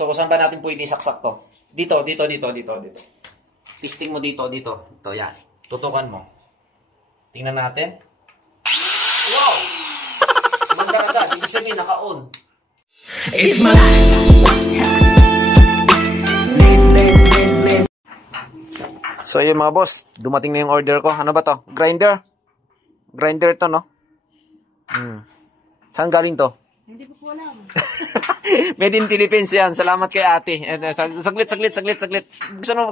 So, saan ba natin pwede isaksak to? Dito. Testing mo dito. Ito, yan. Tutukan mo. Tingnan natin. Wow! Kumanda agad. Ibig sabihin, naka-on. It's my life. So, yun mga boss. Dumating na yung order ko. Ano ba to? Grinder? Grinder to, no? Saan galing to? Hindi ko po alam. Made in Philippines yan. Salamat kay ate. Saglit. Buksan mo.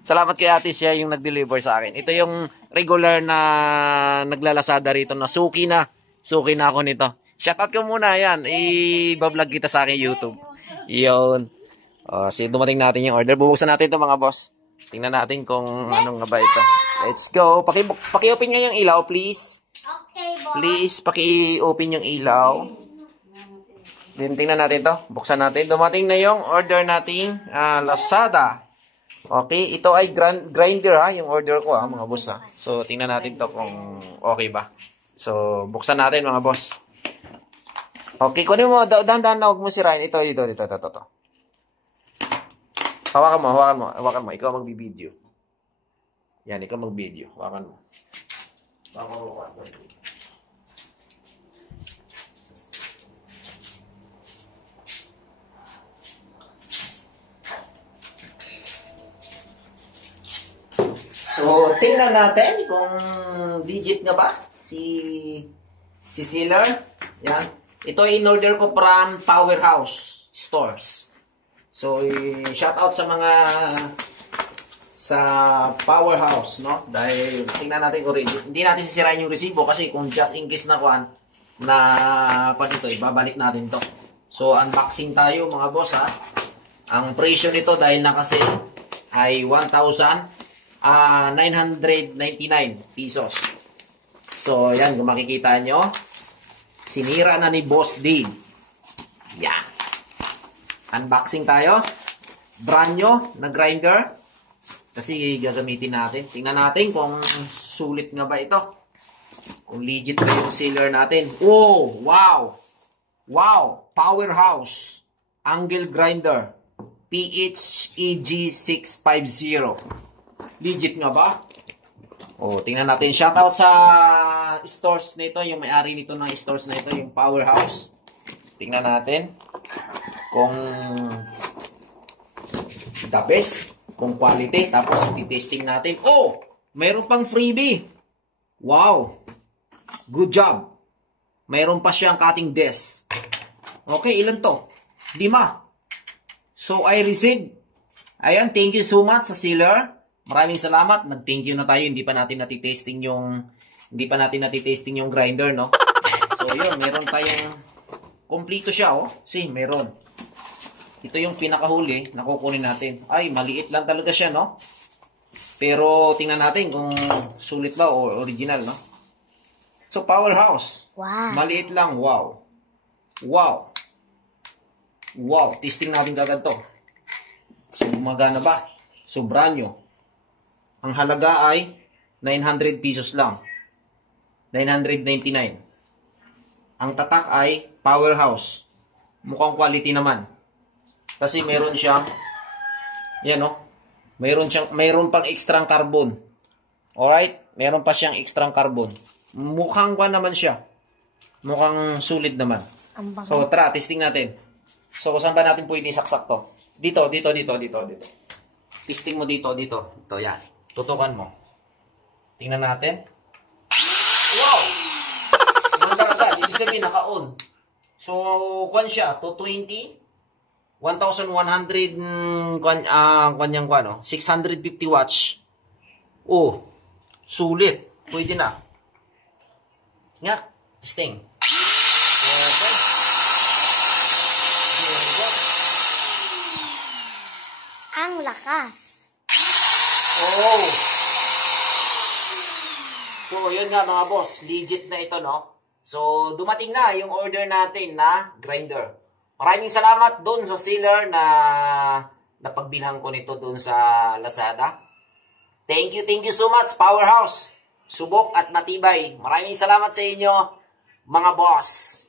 Salamat kay ate, siya yung nag-deliver sa akin. Ito yung regular na naglalasada rito na suki na. Suki na ako nito. Shoutout ko muna yan. I-vlog kita sa akin YouTube. Yun. Sige, dumating natin yung order. Bubuksan natin ito mga boss. Tingnan natin kung anong nga ba ito. Let's go. Paki-open nga yung ilaw, please. Okay, boss. Please, paki-open yung ilaw. Then, tingnan natin to. Buksan natin. Dumating na yung order nating Lazada. Okay, ito ay grinder ha, yung order ko ha, mga boss ha. So, tingnan natin to kung okay ba. So, buksan natin mga boss. Okay, kunin mo, dahan-dahan na, huwag mo sirain. Ito. Hawakan mo. Ikaw magbibideo. Yan, ikaw magbideo. Hawakan mo. So, tingnan natin kung legit nga ba si sealer. Yan. Ito ay in-order ko from Powerhouse Stores. So, shout out sa mga sa Powerhouse, no? Dahil tingnan natin kung hindi natin sisirain yung resibo kasi kung just in case na ito, ibabalik natin to. So, unboxing tayo mga boss ha. Ang presyo nito dahil naka-sale ay 1,999 pesos. So, yan, kung makikita nyo, sinira na ni Boss D. Yan. Unboxing tayo. Brand nyo na grinder. Kasi gagamitin natin. Tingnan natin kung sulit nga ba ito. Kung legit ba yung sealer natin. Oh, wow! Wow! Powerhouse. Angle grinder. PHEG650. Legit nga ba? Oh, tingnan natin. Shoutout sa stores nito, yung may-ari nito ng stores na ito, yung Powerhouse. Tingnan natin kung the best, kung quality. Tapos i-testing natin. Oh, mayroon pang freebie. Wow. Good job. Mayroon pa siyang cutting desk. Okay, ilan to? 5. So, I received. Ayan, thank you so much sa sealer. Maraming salamat. Nag-thank you na tayo. Hindi pa natin natitesting yung grinder, no? So, yun. Meron tayong kompleto siya, oh. See, meron. Ito yung pinakahuli. Nakukunin natin. Ay, maliit lang talaga siya, no? Pero, tingnan natin kung sulit ba o original, no? So, Powerhouse. Wow. Maliit lang. Wow. Wow. Wow. Testing natin agad to. So, gumagana ba? So, brand new. Ang halaga ay 900 pesos lang. 999. Ang tatak ay Powerhouse. Mukhang quality naman. Kasi meron siyang, yan o, mayroon pang extra carbon. Alright? Meron pa siyang extra carbon. Mukhang naman siya. Mukhang sulit naman. So, tara, testing natin. So, saan ba natin pwede isaksak to? Dito. Testing mo dito. Ito, yan. Tutukan mo. Tingnan natin. Wow! Kumanda agad. Ibig sabihin, naka-on. So, kwan siya. 220. 1,100 650 watts. Oh, sulit. Pwede na. Nga, testing. Okay. Ang lakas. Oh. So, yun nga mga boss. Legit na ito, no? So, dumating na yung order natin na grinder. Maraming salamat doon sa seller na napagbilhan ko nito doon sa Lazada. Thank you so much, Powerhouse. Subok at matibay. Maraming salamat sa inyo, mga boss.